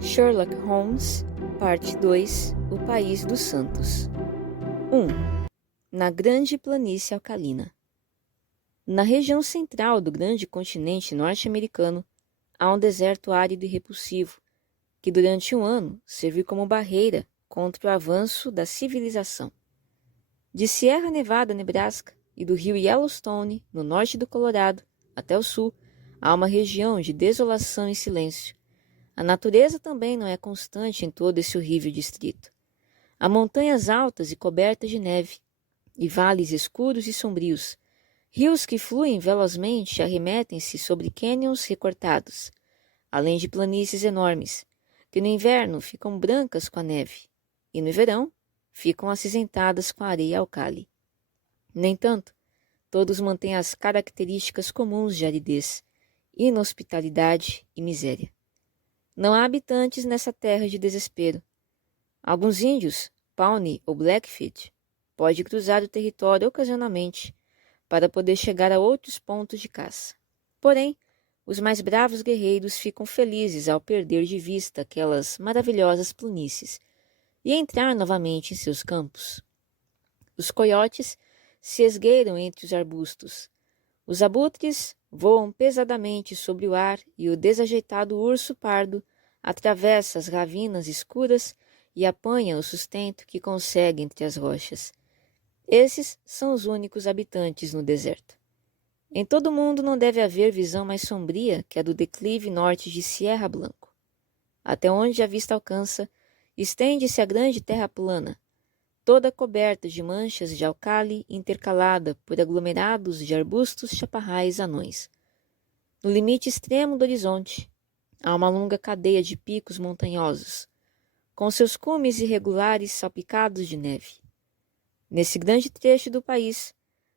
Sherlock Holmes, Parte 2. O País dos Santos. 1. Na Grande Planície Alcalina. Na região central do grande continente norte-americano, há um deserto árido e repulsivo, que durante um ano serviu como barreira contra o avanço da civilização. De Sierra Nevada, Nebraska, e do rio Yellowstone, no norte do Colorado, até o sul, há uma região de desolação e silêncio. A natureza também não é constante em todo esse horrível distrito. Há montanhas altas e cobertas de neve, e vales escuros e sombrios. Rios que fluem velozmente arremetem-se sobre cânions recortados, além de planícies enormes, que no inverno ficam brancas com a neve, e no verão ficam acinzentadas com a areia alcali. No entanto, todos mantêm as características comuns de aridez, inhospitalidade e miséria. Não há habitantes nessa terra de desespero. Alguns índios, Pawnee ou Blackfeet, podem cruzar o território ocasionalmente para poder chegar a outros pontos de caça. Porém, os mais bravos guerreiros ficam felizes ao perder de vista aquelas maravilhosas planícies e entrar novamente em seus campos. Os coiotes se esgueiram entre os arbustos. Os abutres voam pesadamente sobre o ar e o desajeitado urso pardo atravessa as ravinas escuras e apanha o sustento que consegue entre as rochas. Esses são os únicos habitantes no deserto. Em todo o mundo não deve haver visão mais sombria que a do declive norte de Sierra Blanco. Até onde a vista alcança, estende-se a grande terra plana, toda coberta de manchas de alcali intercalada por aglomerados de arbustos chaparrais anões. No limite extremo do horizonte, há uma longa cadeia de picos montanhosos, com seus cumes irregulares salpicados de neve. Nesse grande trecho do país,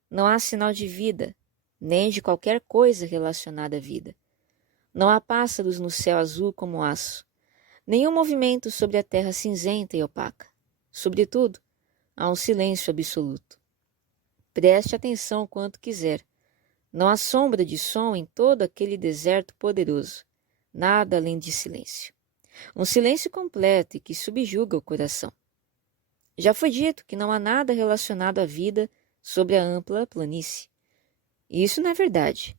não há sinal de vida, nem de qualquer coisa relacionada à vida. Não há pássaros no céu azul como aço, nenhum movimento sobre a terra cinzenta e opaca. Sobretudo, há um silêncio absoluto. Preste atenção quanto quiser. Não há sombra de som em todo aquele deserto poderoso. Nada além de silêncio. Um silêncio completo e que subjuga o coração. Já foi dito que não há nada relacionado à vida sobre a ampla planície. E isso não é verdade.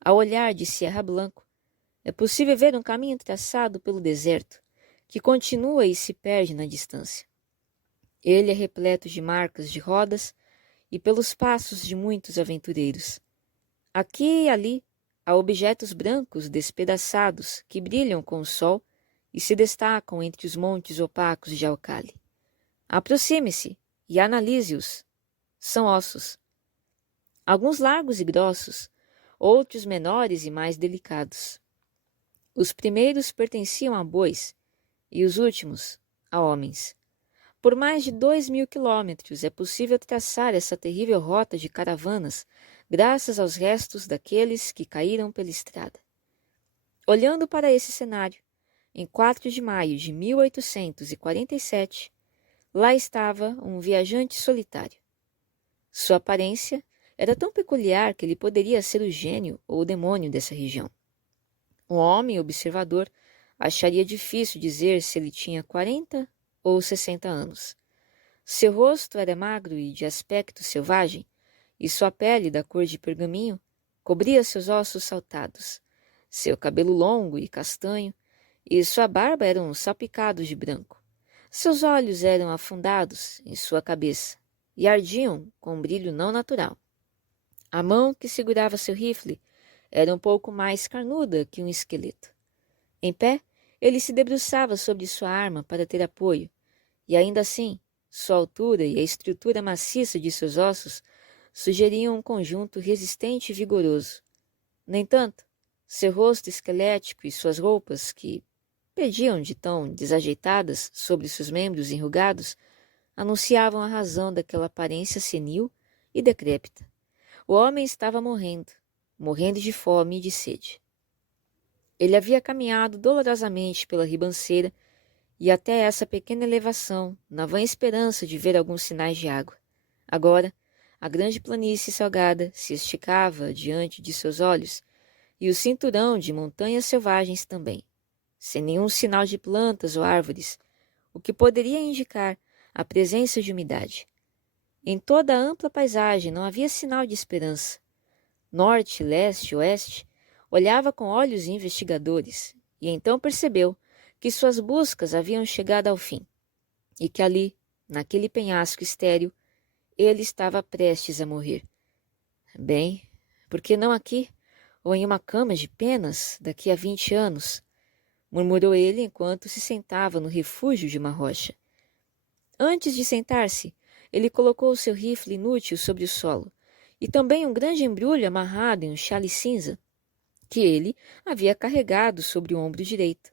Ao olhar de Sierra Blanco, é possível ver um caminho traçado pelo deserto, que continua e se perde na distância. Ele é repleto de marcas de rodas e pelos passos de muitos aventureiros. Aqui e ali há objetos brancos despedaçados que brilham com o sol e se destacam entre os montes opacos de alcali. Aproxime-se e analise-os. São ossos. Alguns largos e grossos, outros menores e mais delicados. Os primeiros pertenciam a bois e os últimos a homens. Por mais de 2.000 quilômetros é possível traçar essa terrível rota de caravanas graças aos restos daqueles que caíram pela estrada. Olhando para esse cenário, em 4 de maio de 1847, lá estava um viajante solitário. Sua aparência era tão peculiar que ele poderia ser o gênio ou o demônio dessa região. Um homem observador acharia difícil dizer se ele tinha 40 ou 60 anos. Seu rosto era magro e de aspecto selvagem, e sua pele, da cor de pergaminho, cobria seus ossos saltados. Seu cabelo longo e castanho, e sua barba eram salpicados de branco. Seus olhos eram afundados em sua cabeça, e ardiam com um brilho não natural. A mão que segurava seu rifle era um pouco mais carnuda que um esqueleto. Em pé, ele se debruçava sobre sua arma para ter apoio, e ainda assim, sua altura e a estrutura maciça de seus ossos sugeriam um conjunto resistente e vigoroso. No entanto, seu rosto esquelético e suas roupas, que pediam de tão desajeitadas sobre seus membros enrugados, anunciavam a razão daquela aparência senil e decrépita. O homem estava morrendo de fome e de sede. Ele havia caminhado dolorosamente pela ribanceira e até essa pequena elevação, na vã esperança de ver alguns sinais de água. Agora, a grande planície salgada se esticava diante de seus olhos, e o cinturão de montanhas selvagens também. sem nenhum sinal de plantas ou árvores, o que poderia indicar a presença de umidade. Em toda a ampla paisagem não havia sinal de esperança. Norte, leste, oeste, olhava com olhos investigadores e então percebeu que suas buscas haviam chegado ao fim e que ali, naquele penhasco estéril, ele estava prestes a morrer. Bem, por que não aqui, ou em uma cama de penas daqui a 20 anos? Murmurou ele enquanto se sentava no refúgio de uma rocha. Antes de sentar-se, ele colocou o seu rifle inútil sobre o solo e também um grande embrulho amarrado em um xale cinza que ele havia carregado sobre o ombro direito.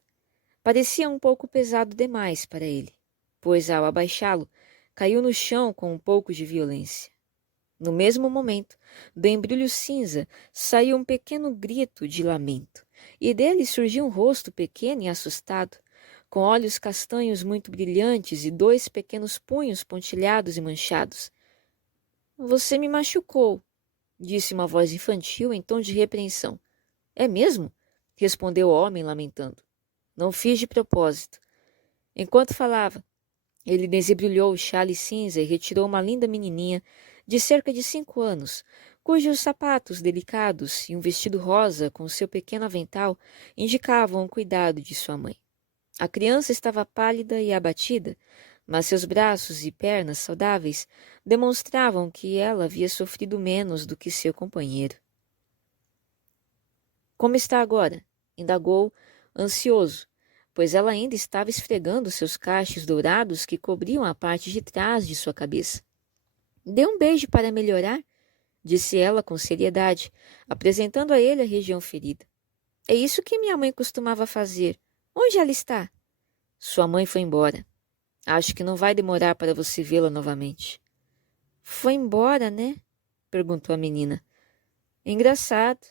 Parecia um pouco pesado demais para ele, pois ao abaixá-lo, caiu no chão com um pouco de violência. No mesmo momento, do embrulho cinza saiu um pequeno grito de lamento, e dele surgiu um rosto pequeno e assustado, com olhos castanhos muito brilhantes e 2 pequenos punhos pontilhados e manchados. Você me machucou, disse uma voz infantil em tom de repreensão. É mesmo? Respondeu o homem, lamentando. Não fiz de propósito. Enquanto falava, ele desembrulhou o xale cinza e retirou uma linda menininha de cerca de 5 anos, cujos sapatos delicados e um vestido rosa com seu pequeno avental indicavam o cuidado de sua mãe. A criança estava pálida e abatida, mas seus braços e pernas saudáveis demonstravam que ela havia sofrido menos do que seu companheiro. Como está agora? Indagou, ansioso, pois ela ainda estava esfregando seus cachos dourados que cobriam a parte de trás de sua cabeça. Dê um beijo para melhorar, disse ela com seriedade, apresentando a ele a região ferida. É isso que minha mãe costumava fazer. Onde ela está? Sua mãe foi embora. Acho que não vai demorar para você vê-la novamente. Foi embora, né? Perguntou a menina. Engraçado.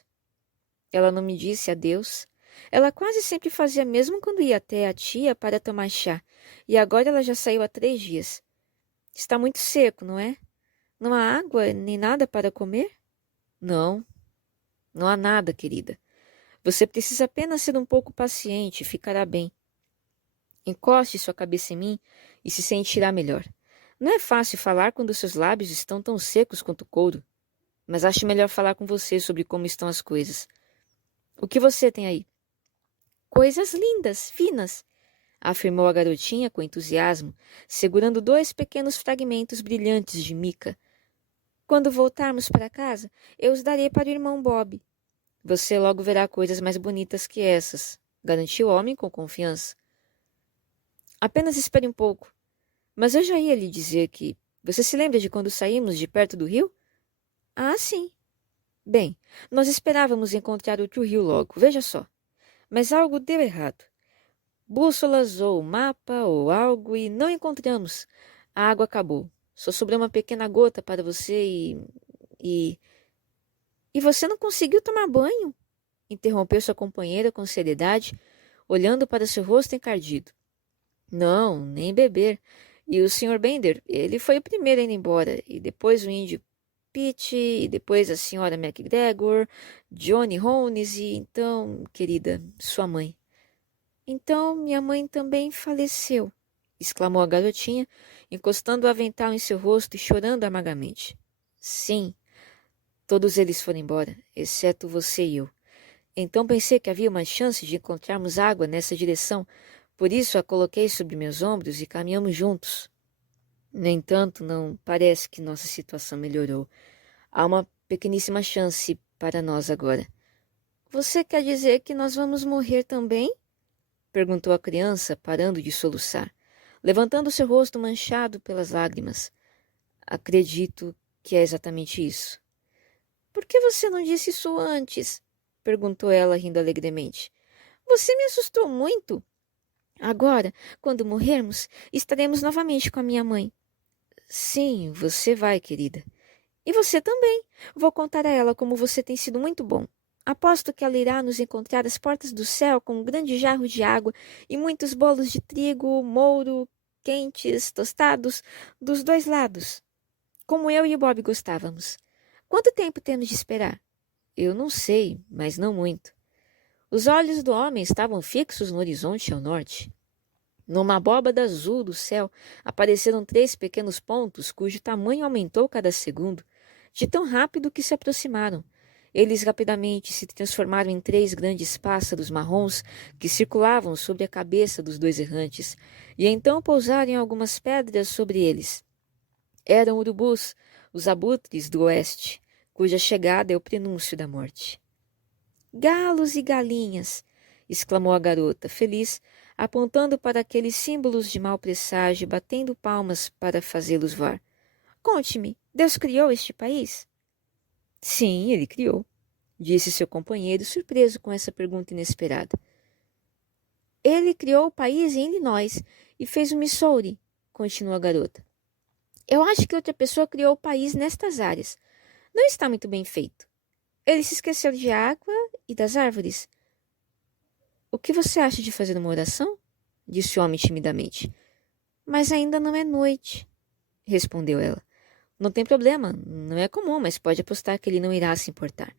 Ela não me disse adeus. Ela quase sempre fazia mesmo quando ia até a tia para tomar chá, e agora ela já saiu há 3 dias. Está muito seco, não é? Não há água nem nada para comer? Não, não há nada, querida. Você precisa apenas ser um pouco paciente e ficará bem. Encoste sua cabeça em mim e se sentirá melhor. Não é fácil falar quando seus lábios estão tão secos quanto couro, mas acho melhor falar com você sobre como estão as coisas. O que você tem aí? Coisas lindas, finas, afirmou a garotinha com entusiasmo, segurando 2 pequenos fragmentos brilhantes de mica. Quando voltarmos para casa, eu os darei para o irmão Bob. Você logo verá coisas mais bonitas que essas, garantiu o homem com confiança. Apenas espere um pouco. Mas eu já ia lhe dizer que... Você se lembra de quando saímos de perto do rio? Ah, sim. Bem, nós esperávamos encontrar outro rio logo, veja só. Mas algo deu errado. Bússolas ou mapa ou algo e não encontramos. A água acabou. Só sobrou uma pequena gota para você e... E você não conseguiu tomar banho? Interrompeu sua companheira com seriedade, olhando para seu rosto encardido. Não, nem beber. E o Sr. Bender, ele foi o primeiro a ir embora, e depois o índio Pete, e depois a senhora MacGregor, Johnny Holmes e então, querida, sua mãe. Então minha mãe também faleceu, exclamou a garotinha, encostando o avental em seu rosto e chorando amargamente. Sim, todos eles foram embora, exceto você e eu. Então pensei que havia uma chance de encontrarmos água nessa direção, por isso a coloquei sobre meus ombros e caminhamos juntos. No entanto, não parece que nossa situação melhorou. Há uma pequeníssima chance para nós agora. Você quer dizer que nós vamos morrer também? Perguntou a criança, parando de soluçar, levantando seu rosto manchado pelas lágrimas. Acredito que é exatamente isso. Por que você não disse isso antes? Perguntou ela, rindo alegremente. Você me assustou muito. Agora, quando morrermos, estaremos novamente com a minha mãe. Sim, você vai, querida. E você também. Vou contar a ela como você tem sido muito bom. Aposto que ela irá nos encontrar às portas do céu com um grande jarro de água e muitos bolos de trigo, mouro, quentes, tostados, dos 2 lados, como eu e o Bob gostávamos. Quanto tempo temos de esperar? Eu não sei, mas não muito. Os olhos do homem estavam fixos no horizonte ao norte. Numa abóbada azul do céu apareceram 3 pequenos pontos cujo tamanho aumentou cada segundo, de tão rápido que se aproximaram. Eles rapidamente se transformaram em 3 grandes pássaros marrons que circulavam sobre a cabeça dos 2 errantes, e então pousaram em algumas pedras sobre eles. Eram urubus, os abutres do oeste, cuja chegada é o prenúncio da morte. Galos e galinhas! Exclamou a garota, feliz, apontando para aqueles símbolos de mau presságio e batendo palmas para fazê-los voar. Conte-me, Deus criou este país? Sim, ele criou, disse seu companheiro, surpreso com essa pergunta inesperada. Ele criou o país em Illinois e fez o Missouri, continuou a garota. Eu acho que outra pessoa criou o país nestas áreas. Não está muito bem feito. Ele se esqueceu de água e das árvores. O que você acha de fazer uma oração? Disse o homem timidamente. Mas ainda não é noite, respondeu ela. Não tem problema, não é comum, mas pode apostar que ele não irá se importar.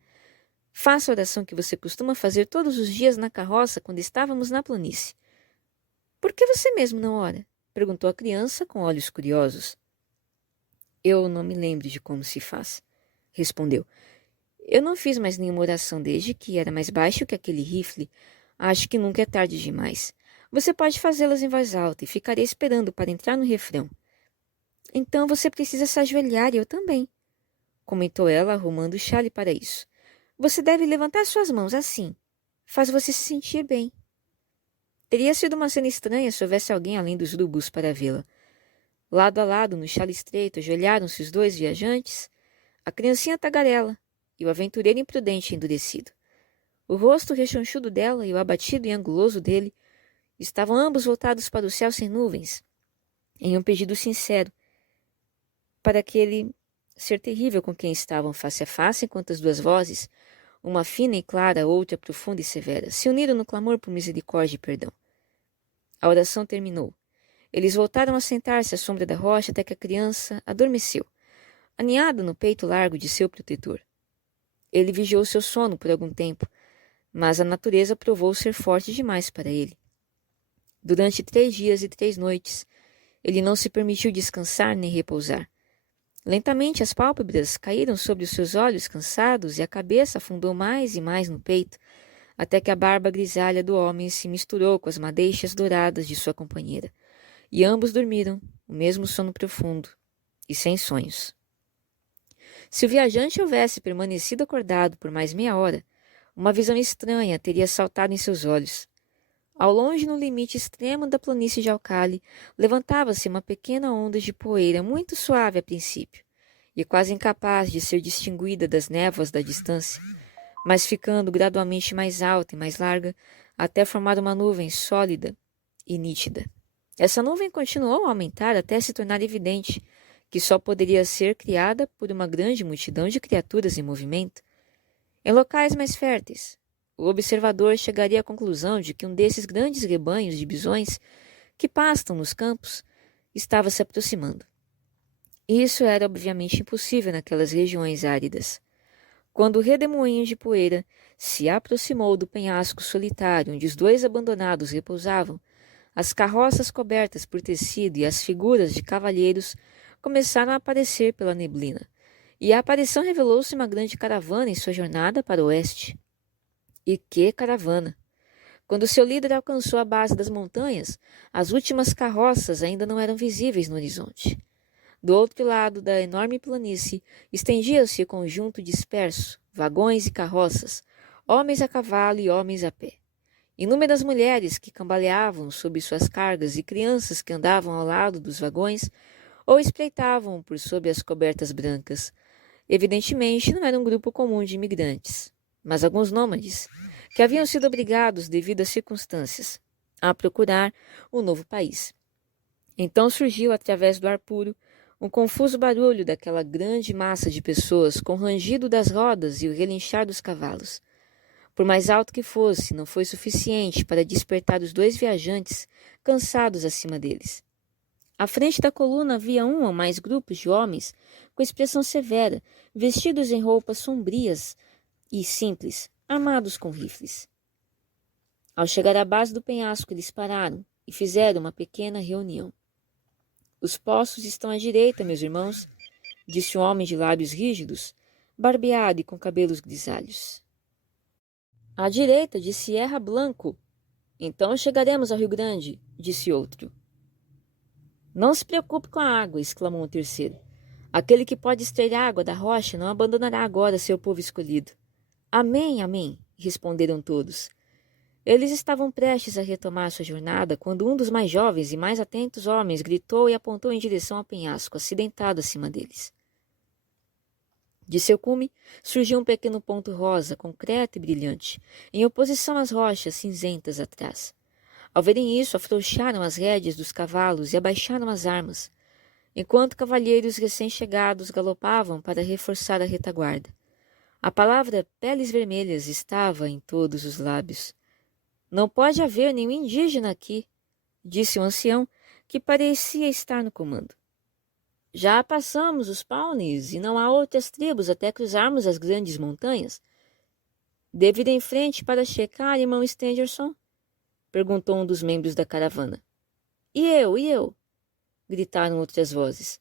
Faça a oração que você costuma fazer todos os dias na carroça quando estávamos na planície. Por que você mesmo não ora? Perguntou a criança com olhos curiosos. Eu não me lembro de como se faz, respondeu. Eu não fiz mais nenhuma oração desde que era mais baixo que aquele rifle. Acho que nunca é tarde demais. Você pode fazê-las em voz alta e ficarei esperando para entrar no refrão. Então você precisa se ajoelhar e eu também, comentou ela, arrumando o chale para isso. Você deve levantar suas mãos assim. Faz você se sentir bem. Teria sido uma cena estranha se houvesse alguém além dos urubus para vê-la. Lado a lado, no chale estreito, ajoelharam-se os 2 viajantes, a criancinha tagarela e o aventureiro imprudente endurecido. O rosto rechonchudo dela e o abatido e anguloso dele estavam ambos voltados para o céu sem nuvens, em um pedido sincero, para aquele ser terrível com quem estavam face a face, enquanto as 2 vozes, uma fina e clara, outra profunda e severa, se uniram no clamor por misericórdia e perdão. A oração terminou. Eles voltaram a sentar-se à sombra da rocha até que a criança adormeceu, aninhada no peito largo de seu protetor. Ele vigiou seu sono por algum tempo, mas a natureza provou ser forte demais para ele. Durante 3 dias e 3 noites, ele não se permitiu descansar nem repousar. Lentamente as pálpebras caíram sobre os seus olhos cansados e a cabeça afundou mais e mais no peito, até que a barba grisalha do homem se misturou com as madeixas douradas de sua companheira. E ambos dormiram, o mesmo sono profundo, e sem sonhos. Se o viajante houvesse permanecido acordado por mais meia hora, uma visão estranha teria saltado em seus olhos. Ao longe, no limite extremo da planície de Alcali, levantava-se uma pequena onda de poeira muito suave a princípio, e quase incapaz de ser distinguida das névoas da distância, mas ficando gradualmente mais alta e mais larga, até formar uma nuvem sólida e nítida. Essa nuvem continuou a aumentar até se tornar evidente que só poderia ser criada por uma grande multidão de criaturas em movimento. Em locais mais férteis, o observador chegaria à conclusão de que um desses grandes rebanhos de bisões que pastam nos campos estava se aproximando. Isso era obviamente impossível naquelas regiões áridas. Quando o redemoinho de poeira se aproximou do penhasco solitário onde os 2 abandonados repousavam, as carroças cobertas por tecido e as figuras de cavalheiros começaram a aparecer pela neblina, e a aparição revelou-se uma grande caravana em sua jornada para o oeste. E que caravana! Quando seu líder alcançou a base das montanhas, as últimas carroças ainda não eram visíveis no horizonte. Do outro lado da enorme planície, estendia-se o conjunto disperso, vagões e carroças, homens a cavalo e homens a pé. Inúmeras mulheres que cambaleavam sob suas cargas e crianças que andavam ao lado dos vagões ou espreitavam por sob as cobertas brancas. Evidentemente, não era um grupo comum de imigrantes, mas alguns nômades, que haviam sido obrigados, devido às circunstâncias, a procurar um novo país. Então surgiu, através do ar puro, um confuso barulho daquela grande massa de pessoas com o rangido das rodas e o relinchar dos cavalos. Por mais alto que fosse, não foi suficiente para despertar os 2 viajantes, cansados acima deles. À frente da coluna havia um ou mais grupos de homens com expressão severa, vestidos em roupas sombrias e simples, armados com rifles. Ao chegar à base do penhasco, eles pararam e fizeram uma pequena reunião. Os poços estão à direita, meus irmãos, disse um homem de lábios rígidos, barbeado e com cabelos grisalhos. À direita, disse Erra Blanco. Então chegaremos ao Rio Grande, disse outro. Não se preocupe com a água, exclamou um terceiro. Aquele que pode extrair água da rocha não abandonará agora seu povo escolhido. Amém, amém, responderam todos. Eles estavam prestes a retomar sua jornada quando um dos mais jovens e mais atentos homens gritou e apontou em direção ao penhasco acidentado acima deles. De seu cume surgiu um pequeno ponto rosa, concreto e brilhante, em oposição às rochas cinzentas atrás. Ao verem isso, afrouxaram as rédeas dos cavalos e abaixaram as armas, enquanto cavalheiros recém-chegados galopavam para reforçar a retaguarda. A palavra peles vermelhas estava em todos os lábios. Não pode haver nenhum indígena aqui, disse o ancião, que parecia estar no comando. Já passamos os Pawnees e não há outras tribos até cruzarmos as grandes montanhas. Devo ir em frente para checar, irmão Stangerson? Perguntou um dos membros da caravana. E eu? Gritaram outras vozes.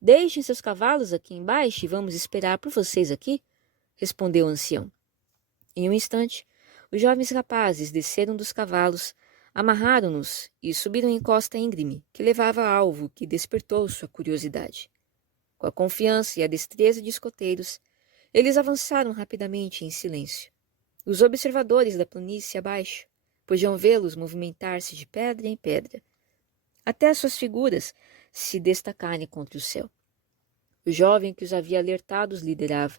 Deixem seus cavalos aqui embaixo e vamos esperar por vocês aqui, respondeu o ancião. Em um instante, os jovens rapazes desceram dos cavalos, amarraram-nos e subiram em costa íngreme, que levava a alvo que despertou sua curiosidade. Com a confiança e a destreza de escoteiros, eles avançaram rapidamente em silêncio. Os observadores da planície abaixo podiam vê-los movimentar-se de pedra em pedra, até suas figuras se destacarem contra o céu. O jovem que os havia alertado os liderava.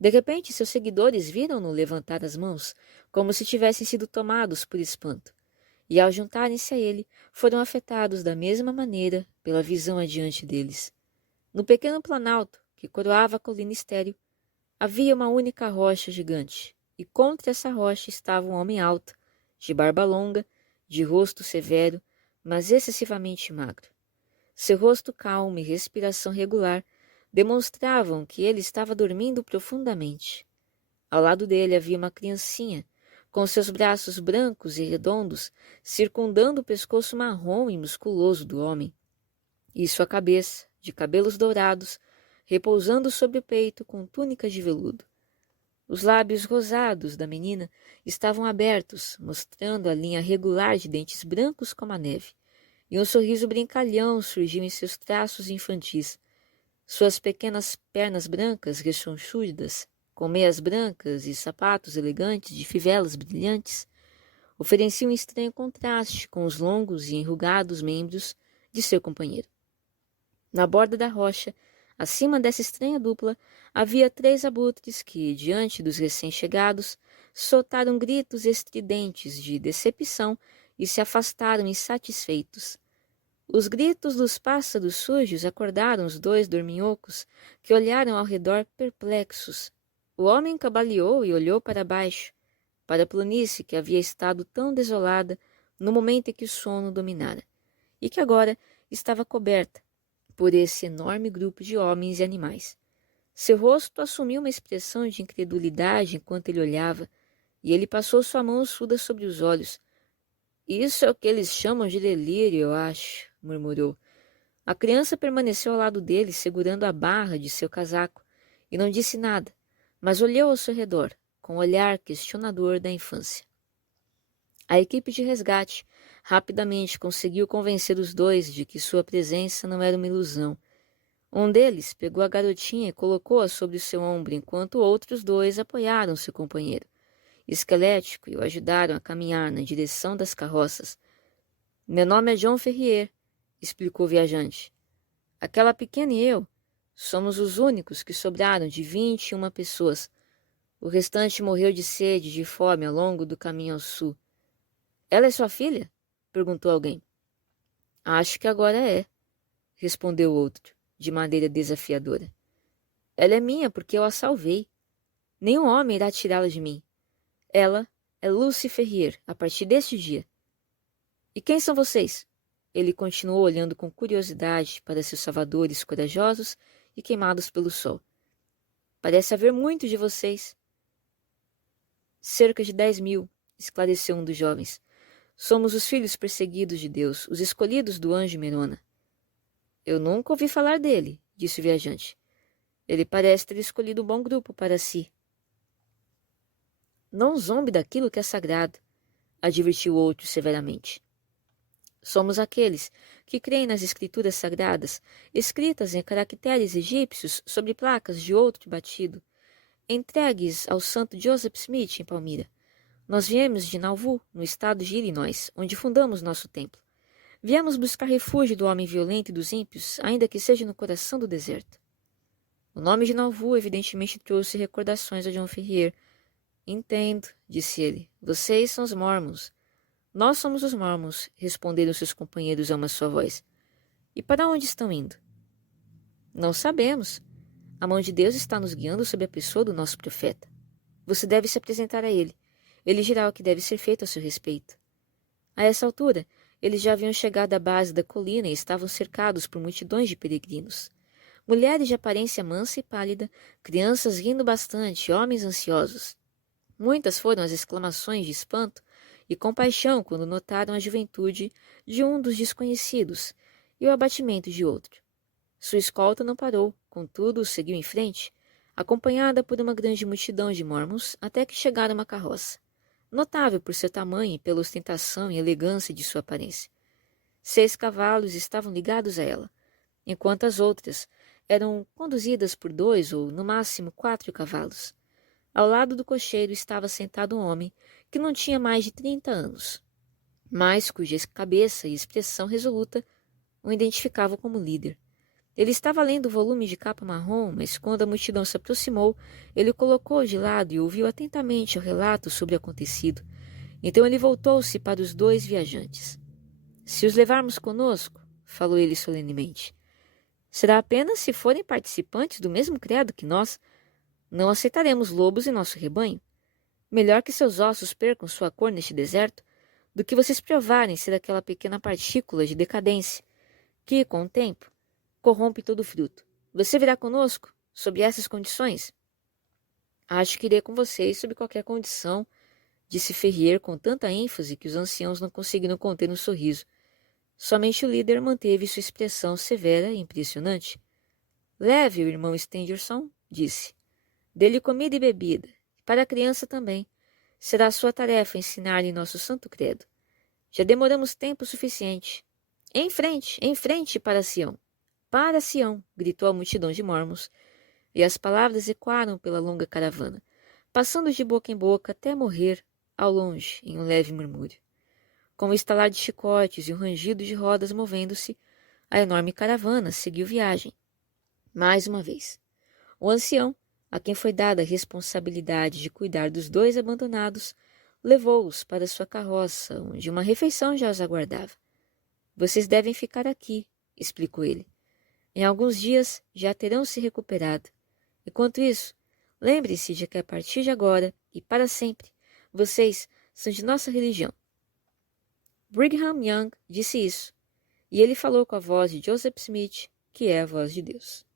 De repente, seus seguidores viram-no levantar as mãos, como se tivessem sido tomados por espanto, e ao juntarem-se a ele, foram afetados da mesma maneira pela visão adiante deles. No pequeno planalto que coroava a colina estéril, havia uma única rocha gigante, e contra essa rocha estava um homem alto, de barba longa, de rosto severo, mas excessivamente magro. Seu rosto calmo e respiração regular demonstravam que ele estava dormindo profundamente. Ao lado dele havia uma criancinha, com seus braços brancos e redondos circundando o pescoço marrom e musculoso do homem, e sua cabeça, de cabelos dourados, repousando sobre o peito com túnica de veludo. Os lábios rosados da menina estavam abertos, mostrando a linha regular de dentes brancos como a neve, e um sorriso brincalhão surgiu em seus traços infantis. Suas pequenas pernas brancas, rechonchudas, com meias brancas e sapatos elegantes de fivelas brilhantes, ofereciam um estranho contraste com os longos e enrugados membros de seu companheiro. Na borda da rocha, acima dessa estranha dupla, havia 3 abutres que, diante dos recém-chegados, soltaram gritos estridentes de decepção e se afastaram insatisfeitos. Os gritos dos pássaros sujos acordaram os 2 dorminhocos, que olharam ao redor perplexos. O homem cambaleou e olhou para baixo, para a planície que havia estado tão desolada no momento em que o sono dominara, e que agora estava coberta por esse enorme grupo de homens e animais. Seu rosto assumiu uma expressão de incredulidade enquanto ele olhava, e ele passou sua mão ossuda sobre os olhos. Isso é o que eles chamam de delírio, eu acho, murmurou. A criança permaneceu ao lado dele, segurando a barra de seu casaco, e não disse nada, mas olhou ao seu redor, com o olhar questionador da infância. A equipe de resgate rapidamente conseguiu convencer os 2 de que sua presença não era uma ilusão. Um deles pegou a garotinha e colocou-a sobre o seu ombro, enquanto outros 2 apoiaram seu companheiro esquelético e o ajudaram a caminhar na direção das carroças. Meu nome é John Ferrier, explicou o viajante. Aquela pequena e eu somos os únicos que sobraram de 21 pessoas. O restante morreu de sede e de fome ao longo do caminho ao sul. Ela é sua filha? Perguntou alguém. Acho que agora é, respondeu outro, de maneira desafiadora. Ela é minha porque eu a salvei. Nenhum homem irá tirá-la de mim. Ela é Lucy Ferrier, a partir deste dia. E quem são vocês? Ele continuou olhando com curiosidade para seus salvadores corajosos e queimados pelo sol. Parece haver muitos de vocês. Cerca de 10.000, esclareceu um dos jovens. Somos os filhos perseguidos de Deus, os escolhidos do anjo Merona. Eu nunca ouvi falar dele, disse o viajante. Ele parece ter escolhido um bom grupo para si. Não zombe daquilo que é sagrado, advertiu o outro severamente. Somos aqueles que creem nas escrituras sagradas, escritas em caracteres egípcios sobre placas de ouro batido, entregues ao santo Joseph Smith em Palmira. Nós viemos de Nauvoo, no estado de Illinois, onde fundamos nosso templo. Viemos buscar refúgio do homem violento e dos ímpios, ainda que seja no coração do deserto. O nome de Nauvoo evidentemente trouxe recordações a John Ferrier. Entendo, disse ele. Vocês são os Mormons. Nós somos os Mormons, responderam seus companheiros a uma só voz. E para onde estão indo? Não sabemos. A mão de Deus está nos guiando sob a pessoa do nosso profeta. Você deve se apresentar a ele. Ele dirá o que deve ser feito a seu respeito. A essa altura, eles já haviam chegado à base da colina e estavam cercados por multidões de peregrinos. Mulheres de aparência mansa e pálida, crianças rindo bastante, homens ansiosos. Muitas foram as exclamações de espanto e compaixão quando notaram a juventude de um dos desconhecidos e o abatimento de outro. Sua escolta não parou, contudo, seguiu em frente, acompanhada por uma grande multidão de mormons, até que chegaram a uma carroça, notável por seu tamanho e pela ostentação e elegância de sua aparência. 6 cavalos estavam ligados a ela, enquanto as outras eram conduzidas por 2 ou, no máximo, 4 cavalos. Ao lado do cocheiro estava sentado um homem que não tinha mais de 30 anos, mas cuja cabeça e expressão resoluta o identificavam como líder. Ele estava lendo o volume de capa marrom, mas quando a multidão se aproximou, ele o colocou de lado e ouviu atentamente o relato sobre o acontecido. Então ele voltou-se para os 2 viajantes. Se os levarmos conosco, falou ele solenemente, será apenas se forem participantes do mesmo credo que nós. Não aceitaremos lobos em nosso rebanho. Melhor que seus ossos percam sua cor neste deserto, do que vocês provarem ser aquela pequena partícula de decadência, que, com o tempo, corrompe todo o fruto. Você virá conosco, sob essas condições? Acho que irei com vocês sob qualquer condição, disse Ferrier com tanta ênfase que os anciãos não conseguiram conter um sorriso. Somente o líder manteve sua expressão severa e impressionante. Leve o irmão Stengerson, disse. Dê-lhe comida e bebida, e para a criança também. Será sua tarefa ensinar-lhe nosso santo credo. Já demoramos tempo suficiente. Em frente para Sião. Para Sião, gritou a multidão de mormons, e as palavras ecoaram pela longa caravana, passando de boca em boca até morrer, ao longe, em um leve murmúrio. Com o estalar de chicotes e o rangido de rodas movendo-se, a enorme caravana seguiu viagem. Mais uma vez, o ancião, a quem foi dada a responsabilidade de cuidar dos 2 abandonados, levou-os para sua carroça, onde uma refeição já os aguardava. Vocês devem ficar aqui, explicou ele. Em alguns dias já terão se recuperado. Enquanto isso, lembre-se de que a partir de agora e para sempre, vocês são de nossa religião. Brigham Young disse isso, e ele falou com a voz de Joseph Smith, que é a voz de Deus.